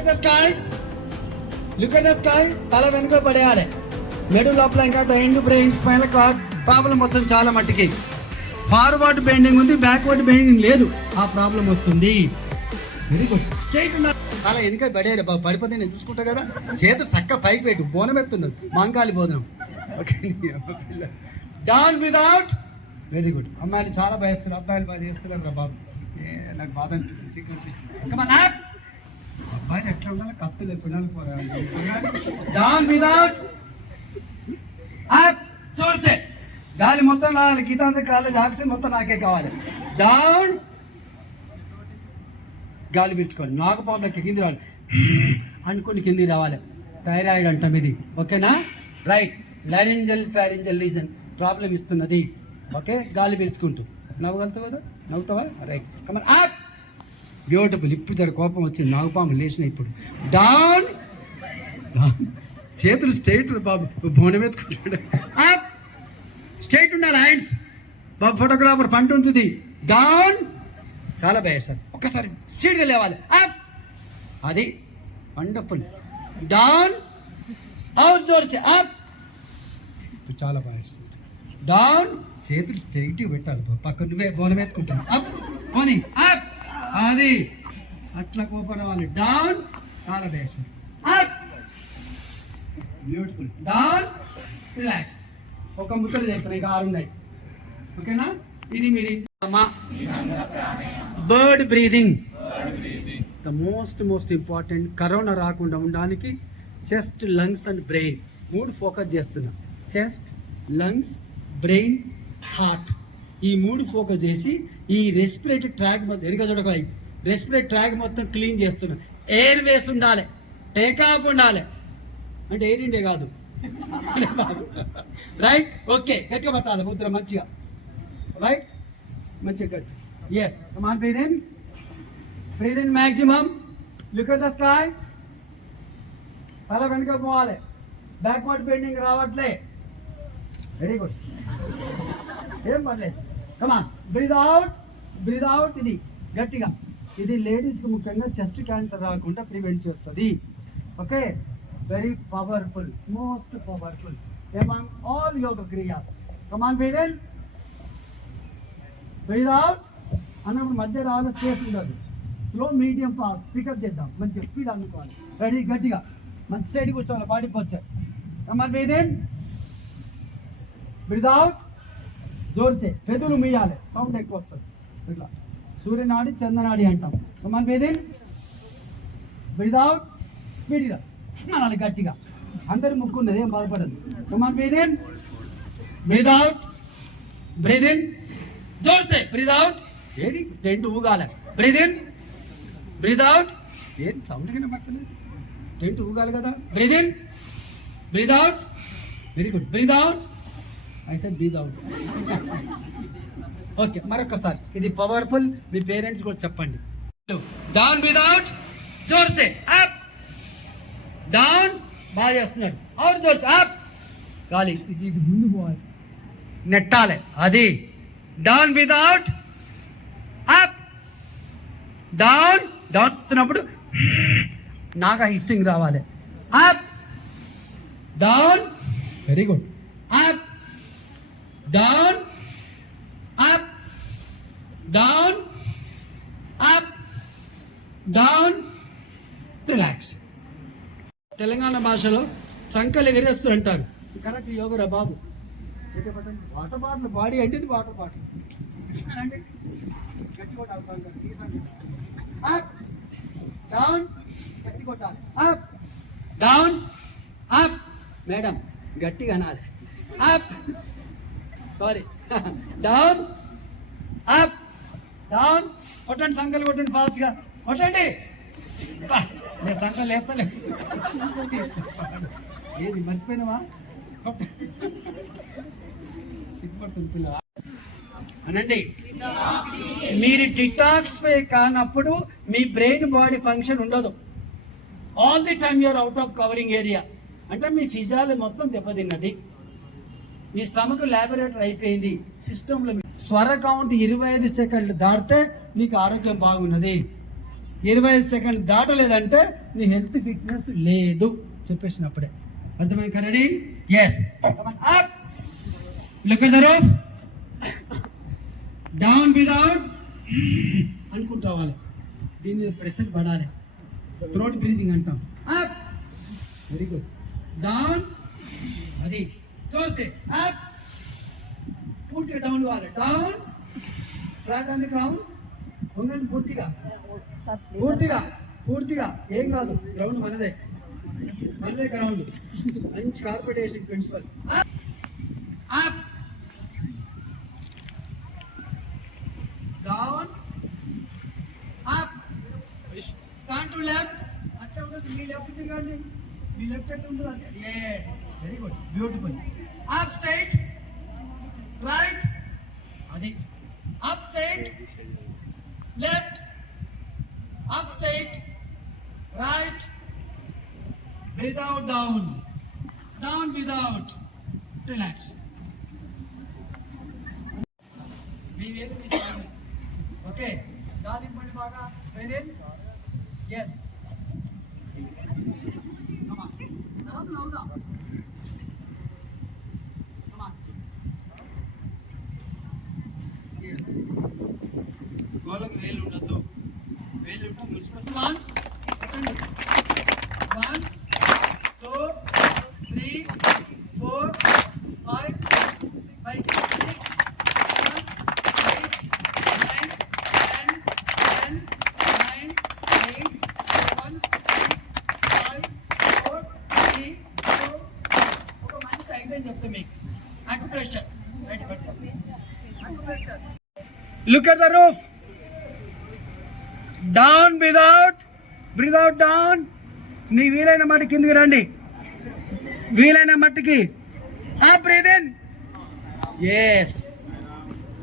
at the sky. Look at the sky. తల వెనుక పడేయాలి. మెడు లోపల ఇంకా end brain spinal cord problem మొత్తం చాలా మట్టికి. ఫార్వర్డ్ బెండింగ్ ఉంది, బ్యాక్వర్డ్ బెండింగ్ లేదు, ఆ ప్రాబ్లం వస్తుంది. Very good. స్ట్రైట్ ఉన్నా తల వెనుక పడేయాలి బాబు. పడిపోతే నేను చూసుకుంటా కదా. చేతులు చక్క పైకి పెట్టు. బోనం ఎత్తున్నాడు, మాంకాలి భోజనం. Okay. Down without. Very good. అమ్మాయిలు చాలా భయస్తున్నారు, అబ్బాయిలు బాగా చేస్తున్నారు రా బాబు. నాకు బాధ అనిపిస్తుంది, సిగ్గు అనిపిస్తుంది. అబ్బాయిలు ఎట్లా ఉండాలి, కత్తులు పిల్లలు పోరా. Down without. చూసే గాలి మొత్తం రావాలి. గీతాంత కాలేజ్ ఆక్సిజన్ మొత్తం నాకే కావాలి. డౌన్. గాలి పీల్చుకోవాలి. నాగపాములకి కింది రావాలి అనుకుని కింది రావాలి. థైరాయిడ్ అంటాం ఇది. ఓకేనా? రైట్. లారింజల్ ఫ్యారింజల్ రీజన్ ప్రాబ్లం ఇస్తున్నది. ఓకే. గాలి పీల్చుకుంటూ నవ్వగలుగుతావు కదా? నవ్వుతావా? రైట్. Come on up. బ్యూటిఫుల్. ఇప్పుడు జర కోపం వచ్చింది, నాగపాము లేచిన. ఇప్పుడు డౌన్. చేతులు స్ట్రైట్ బాబు. బోనం ఎత్తుకుంటాడు. అప్. స్ట్రైట్ ఉండాలి హ్యాండ్స్ బాబు. ఫోటోగ్రాఫర్ పంట ఉంచుది. డౌన్. చాలా బాగా సార్. ఒక్కసారి స్ట్రైట్గా లేవాలి. అప్. అది వండర్ఫుల్. డౌన్. అవుట్ జోర్చి. అప్. చాలా బాగా సార్. డౌన్. చేతులు స్ట్రైట్ పెట్టాలి బాబు. పక్కన నువ్వే బోనం ఎత్తుకుంటాను. అప్. పోనీ. అప్. అది అట్లా కోపం రావాలి. డౌన్. చాలా బాగా sir. Up. Beautiful. Down. Relax. ఒక ముద్ర చెప్పిన ఇక 6 ఉన్నాయి. ఓకేనా? ఇది మీరు bird breathing. The most important. Corona రాకుండా ఉండడానికి chest, lungs and brain 3 focus చేస్తున్నాం. Chest, lungs, brain, heart. ఈ 3 ఫోకస్ చేసి ఈ రెస్పిరేటరీ ట్రాక్ మొత్తం ఎరుక చూడక రెస్పిరేటరీ ట్రాక్ మొత్తం క్లీన్ చేస్తున్నాం. ఎయిర్ వేస్ ఉండాలి, టేక్ ఆఫ్ ఉండాలి. అంటే ఎయిర్ ఇండే కాదు. రైట్. ఓకే. గట్టిగా పట్టాలి ముద్ర మంచిగా. రైట్. మంచిగా గట్టి. Yes. Come on. Breathe in. Breathe in maximum. Look at the sky. తల వెనుక పోవాలి. బ్యాక్వర్డ్ బెండింగ్ రావట్లే. Very good. ఏం పర్లేదు. Come on. Breathe out. Breathe out. ఇది గట్టిగా. ఇది లేడీస్కి ముఖ్యంగా చెస్ట్ క్యాన్సర్ రాకుండా ప్రివెంట్ చేస్తుంది. Okay. Very powerful, most powerful among all yoga kriyas. Come on, breathe in. Breathe out. అన్నప్పుడు మధ్య రావాలి, స్పేస్ ఉండదు. స్లో, మీడియం, ఫాస్ట్ పికప్ చేద్దాం. మంచి స్పీడ్ అనుకోవాలి. రెడీ. గట్టిగా మంచి స్టైడ్ కూర్చోవాలి. Body posture. Come on, breathe in. Breathe out. జోర్సే పెదవులు మీయాలి. సౌండ్ ఎక్కువ వస్తుంది. ఇట్లా సూర్యనాడి, చంద్రనాడి అంటాం. Come on, breathe in. Breathe out. స్పీడ్గా అనాలి, గట్టిగా. అందరు ముక్కున్నది, ఏం బాధపడదు. Come on, breathe in. Breathe out. Breathe in. జోర్సే. Breathe out. ఏది టెంట్ ఊగాలి. Breathe in. Breathe out. ఏది సౌండ్ కింద పట్టలేదు. టెంట్ ఊగాలి కదా. Breathe in. Breathe out. Very good. Breathe out. I said breathe out. Okay. మరొకసారి ఇది పవర్ఫుల్. మీ పేరెంట్స్ కూడా చెప్పండి. Down without. జోర్సే. అప్. డౌన్. బాగా చేస్తున్నాడు. అవుట్ జోర్స్. అప్. గాలి ముందు పోవాలి, నెట్టాలి. అది down without. Up. Down. Down వస్తున్నప్పుడు నాగా హిస్సింగ్ రావాలి. Up. Down. Very good. Up. Down. Up. Down. Up. Down. Relax. Telangana భాషలో చంకలు ఎగరేస్తూ అంటారు. కరెక్ట్ యోగరా బాబు. వాటర్ బాటిల్ బాడీ అంటే ఇది వాటర్ బాటిల్. గట్టి కొట్టాలి. అప్. డౌన్. గట్టి కొట్టాలి. అప్. డౌన్. అప్. మేడం గట్టిగా అనాలి. Up. Sorry. Down. Up. Down. కొట్టండి, సంకలు కొట్టండి, ఫాస్ట్గా కొట్టండి. నేను సంకలు లేస్తలే. ఏది మర్చిపోయినావా? సిగ్గుపడుతుంది పిల్ల. అనండి. మీరు డిటాక్స్ఫై కానప్పుడు మీ బ్రెయిన్ బాడీ ఫంక్షన్ ఉండదు. All the time you are out of covering area. అంటే మీ ఫిజియాలజీ మొత్తం దెబ్బతిన్నది. మీ స్టమక్ లాబొరేటరీ అయిపోయింది. సిస్టంలో స్వర కౌంట్ 25 సెకండ్లు దాటితే నీకు ఆరోగ్యం బాగున్నది. 25 సెకండ్లు దాటలేదంటే నీ హెల్త్ ఫిట్నెస్ లేదు చెప్పేసినప్పుడే. అర్థమైంది కదా? Ready? Yes. Up, look at the roof, down without అనుకుంటూ రావాలి. దీని మీద ప్రెషర్ పడాలి. థ్రోట్ బ్రీతింగ్ అంటాం. Up, very good. డౌన్, అది చూసి అప్, పూర్తిగా డౌన్ కావాలి. Down, flat on the ground. ఉండండి పూర్తిగా పూర్తిగా పూర్తిగా. ఏం కాదు, గ్రౌండ్ మనదే గ్రౌండ్. మంచి corporation principal. Up, down, up, turn to left. అట్లా ఉండదు, మీ లెఫ్ట్ తిరగండి. మీ లెఫ్ట్ ఎట్లా ఉంటుంది అంటే very good, beautiful. Up straight, right, అది up straight, left, up straight, right, breathe out, down, down, without, relax. Okay, darling, put baga, breathe in, yes, come on, come on, yes. గోళ్ళకి వేలు ఉండద్దు, వేలు ఉంటే మున్సిపల్. 1 2 3 4 5 6 7 8 9 10 9 8 7 6 5 4 3 2. ఒక మంచి సైడ్ అని చెప్తా మీకు. అక్యుప్రెషర్ రైట్ పట్టుకో. Acupressure. Look at the roof. Down without, breathe out, down. నీ వీలైన మట్టి కిందికి రండి, వీలైన మట్టికి. Up, breathe in, yes.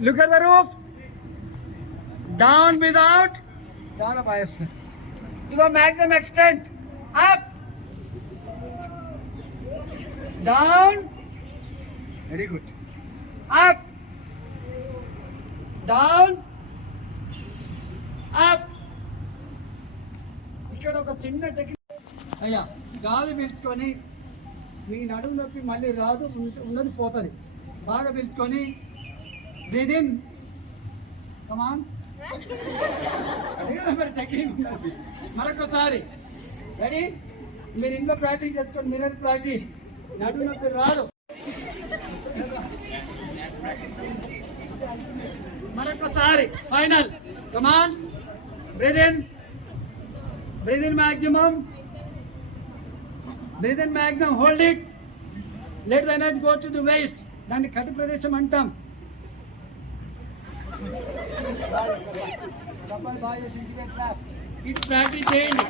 Look at the roof. Down without, చాలా బాగా వస్తుంది. To the maximum extent. Up, down, very good. Up, down, up. ఇక్కడ ఒక చిన్న టెక్నిక్ అయ్యా. గాలి పీల్చుకొని, మీ నడుము నొప్పి మళ్ళీ రాదు, ఉన్నది పోతుంది. బాగా పీల్చుకొని బ్రీత్ ఇన్, కమ్ ఆన్. అదే కదా మరి టెక్నిక్. మరొకసారి రెడీ? మీరు ఇంట్లో ప్రాక్టీస్ చేసుకోండి, మిర్రర్ ప్రాక్టీస్. నడుము నొప్పి రాదు. మరొకసారి final. Come on, breathe in, breathe in maximum, breathe in maximum, hold it, let the energy go to the waist. దాన్ని కటి ప్రదేశం అంటాం. ఇది ప్రాక్టీస్ చేయండి.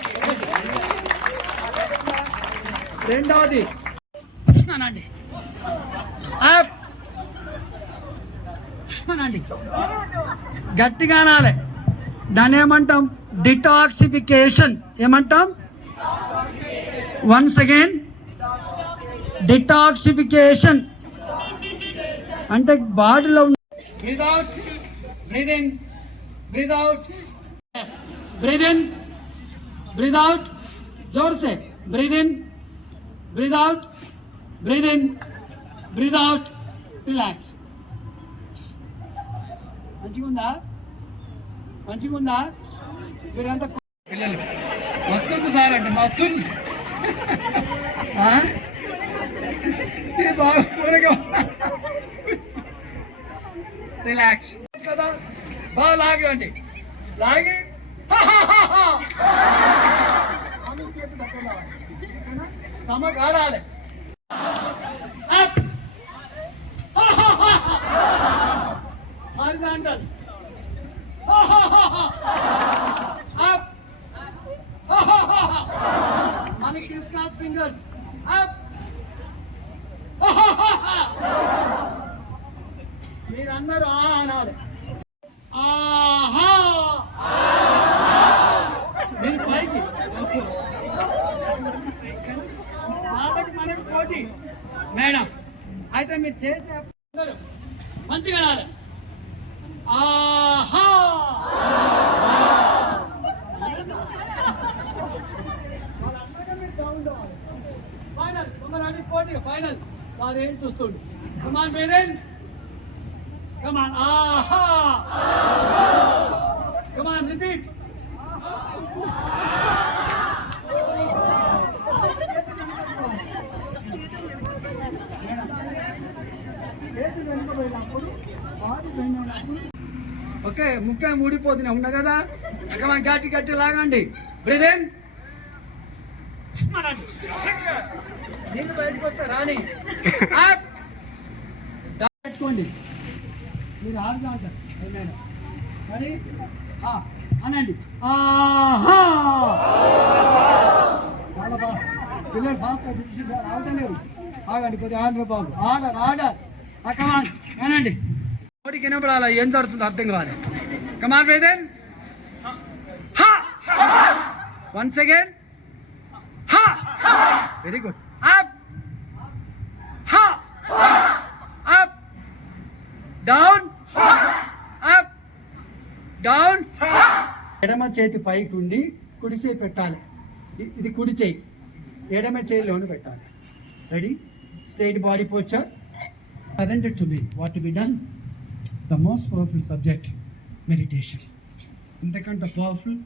రెండవది అనండి, అప్ అనండి, గట్టిగా అనాలి. దాన్ని ఏమంటాం? డిటాక్సిఫికేషన్. ఏమంటాం? వన్స్ అగైన్, డిటాక్సిఫికేషన్ అంటే బాడీలో breathe out, breathe in, breathe out, breathe in, breathe out, జోర్ సే breathe in, breathe out, breathe in, breathe out, relax. మంచిగుందా? మంచిగుందా? మీరంతా పిల్లలు మస్తుంది సార్ అంటే మస్తుంది. బాగా పూరగా రిలాక్స్ కదా. బాగా లాగండి, లాగి స్టమక్ ఆడాలి. హారిజాంటల్, మళ్ళీ క్రిస్ క్రాస్ ఫింగర్స్. అప్, మీరందరూ అనాలి. ఆహా, మీరు పైకి. వాళ్ళకి మనకి పోటీ మేడం. అయితే మీరు చేసే మంచిగా అనాలి. ఆహా, 6 చూస్తుండు. కమాన్ బ్రీద్. కమాన్. ఆహా. కమాన్ రిపీట్. ఓకే, ముక్క ఊడిపోతున్నా ఉన్నా కదా. కమాన్ గట్టి గట్టి లాగండి. Breathe in. నీళ్ళు బయటకు వస్తే రాని. పెట్టుకోండి. మీరు ఆరు కాదు మరి అనండి. ఆహా. చాలా బాగా పిల్లలు ఫాస్ట్ రావటం. ఆగండి కొద్దిగా ఆంధ్రబాబు. Order order. కమాన్ అనండి. నోటికి వినపడాలా ఏం జరుగుతుందో అర్థం కావాలి. Come on breathe in. Once again. Very good. Up up down up down. ఎడమ చేతి పైకి ఉండి కుడి చేయి పెట్టాలి. ఇది కుడి చేయి, ఎడమ చేయిలోనే పెట్టాలి. Ready? Straight body posture. Surrender to me. What to be done? The most powerful subject, meditation. ఇంతకంటే పవర్ఫుల్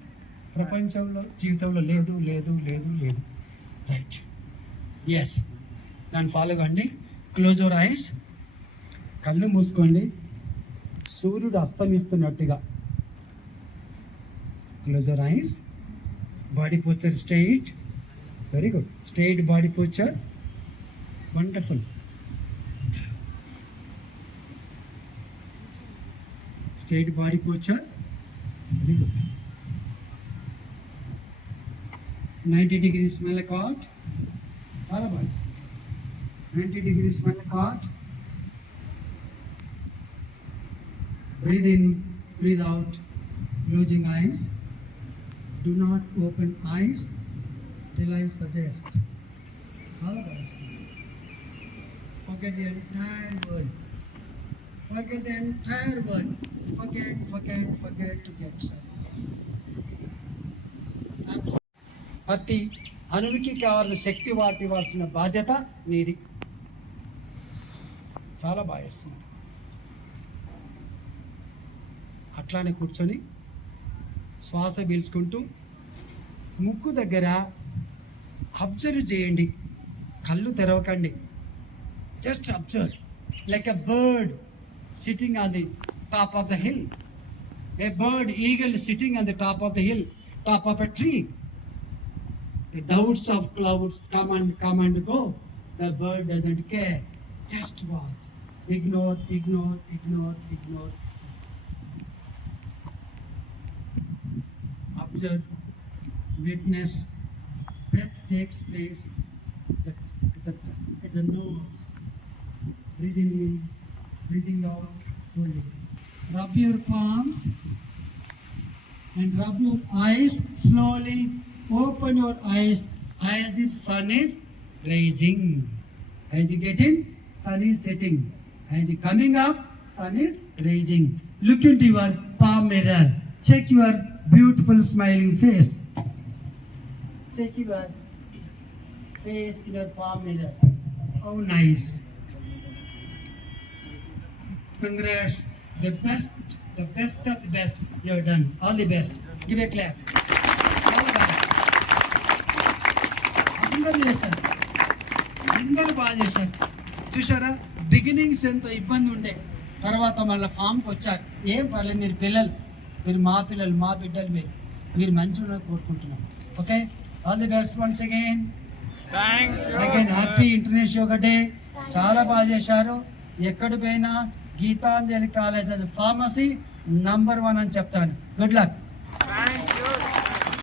ప్రపంచంలో జీవితంలో లేదు లేదు లేదు లేదు. రైట్? ఎస్. నన్ను ఫాలో కండి. Close your eyes. కళ్ళు మూసుకోండి. సూర్యుడు అస్తమిస్తున్నట్టుగా. Close your eyes. Body posture straight. Very good. Straight body posture. Wonderful. Straight body posture. Very good. 90 degrees smell a cot. All about 90 degrees smell a cot. Breathe in, breathe out. Closing eyes. Do not open eyes till I suggest. All about. Forget the entire world. Forget the entire world. Forget to get silence. ప్రతి అణువుకి కావాల్సిన శక్తి వాటివలసిన బాధ్యత నీది. చాలా బాగా చేస్తుంది. అట్లానే కూర్చొని శ్వాస పీల్చుకుంటూ ముక్కు దగ్గర అబ్జర్వ్ చేయండి. కళ్ళు తెరవకండి. Just observe like a bird sitting on the top of the hill. A bird, eagle sitting on the top of the hill, top of a tree. The doubts of clouds come and go. The bird doesn't care. Just watch. Ignore. Observe. Witness. Breath takes place at the nose. Breathing in. Breathing out fully. Rub your palms and rub your eyes slowly. Open your eyes as if sun is rising. As you get in, sun is setting. As you coming up, sun is rising. Look into your palm mirror. Check your beautiful smiling face. Check your face in your palm mirror. How nice. Congrats, the best of the best. You have done all the best. Give a clap. అందరూ బాగా చేశారు. చూసారా, బిగినింగ్స్ ఎంతో ఇబ్బంది ఉండే, తర్వాత మళ్ళీ ఫామ్కి వచ్చారు. ఏం పర్లేదు, మీరు పిల్లలు, మీరు మా పిల్లలు, మా బిడ్డలు, మీరు మంచిగా కోరుకుంటున్నాం. Okay, all the best once again. Happy international yoga డే. చాలా బాగా చేశారు. ఎక్కడ పోయినా గీతాంజలి కాలేజ్ ఫార్మసీ నంబర్ 1 అని చెప్తాను. Good luck.